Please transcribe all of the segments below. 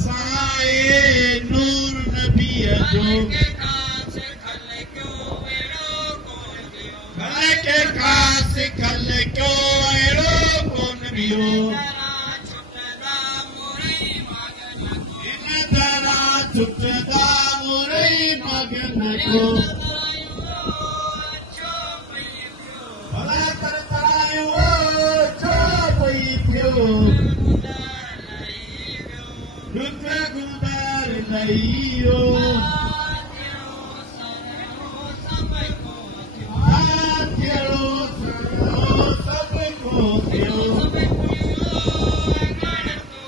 असाए नूर नबीअ जो भले के खास खल क्यों अहिड़ो कोन बियो इन दरा छुटदा मुरई मगन को भला तरतायो छो पई पियो रुक गुदार लईयो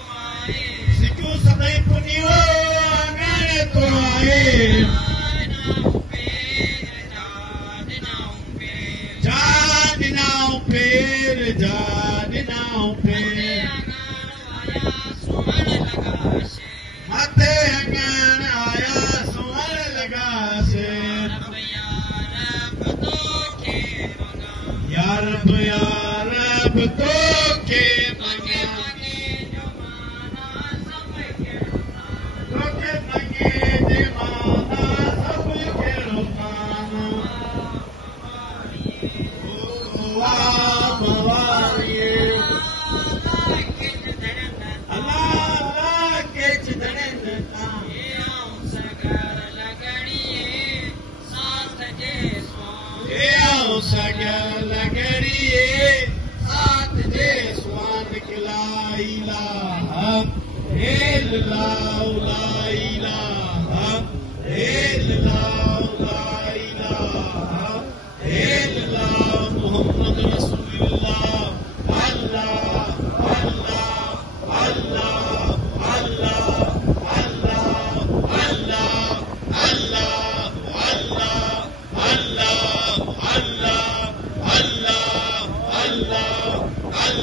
सिक्यों सदाई पुनियो अंगण तो आए जा दिनाओं पेर मथे अंगण आया सुवण लगा से या रब तो के मंगे जे माना सब कहिड़ो मानो अल्लाह के चिदड़न सगल लगड़िए साथ जे स्वान किला इलाहा इल्लल्लाहु ला इलाहा इल्लल्लाहु ला इलाहा इल्लल्लाह मुहम्मद रसूलुल्लाह अल्लाह अल्लाह अल्लाह अल्लाह अल्लाह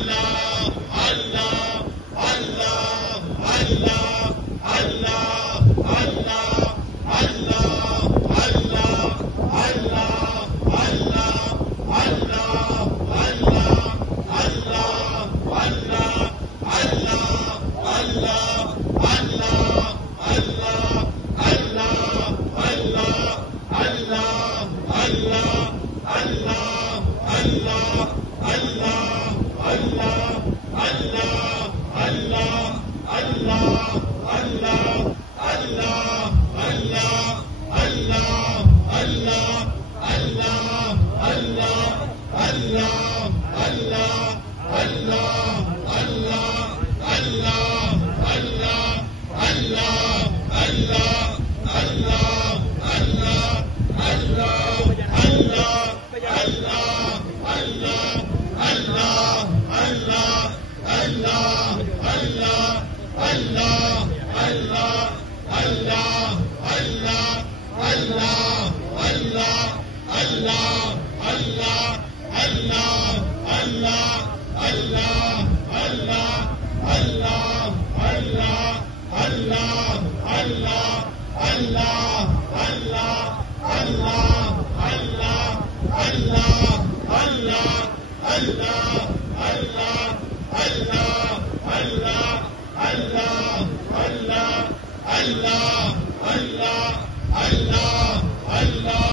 अल्लाह Allah